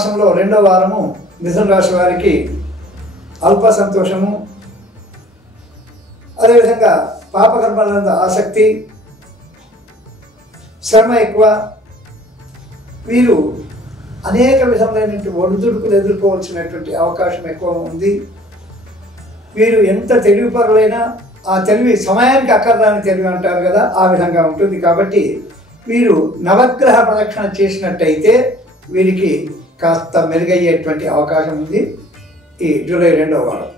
మాసంలో రెండవ వారము మిథున రాశి వారికి అల్ప సంతోషము, అదేవిధంగా పాపకర్మలందు ఆసక్తి, శ్రమ ఎక్కువ. వీరు అనేక విధములైనటువంటి ఒడిదుడుకులు ఎదుర్కోవాల్సినటువంటి అవకాశం ఎక్కువ ఉంది. వీరు ఎంత తెలివిపరులైనా ఆ తెలివి సమయానికి అక్కర్రాని తెలివి అంటారు కదా, ఆ విధంగా ఉంటుంది. కాబట్టి వీరు నవగ్రహ ప్రదక్షిణ చేసినట్టయితే వీరికి కాస్త మెరుగయ్యేటువంటి అవకాశం ఉంది ఈ జూలై 2వ వారం.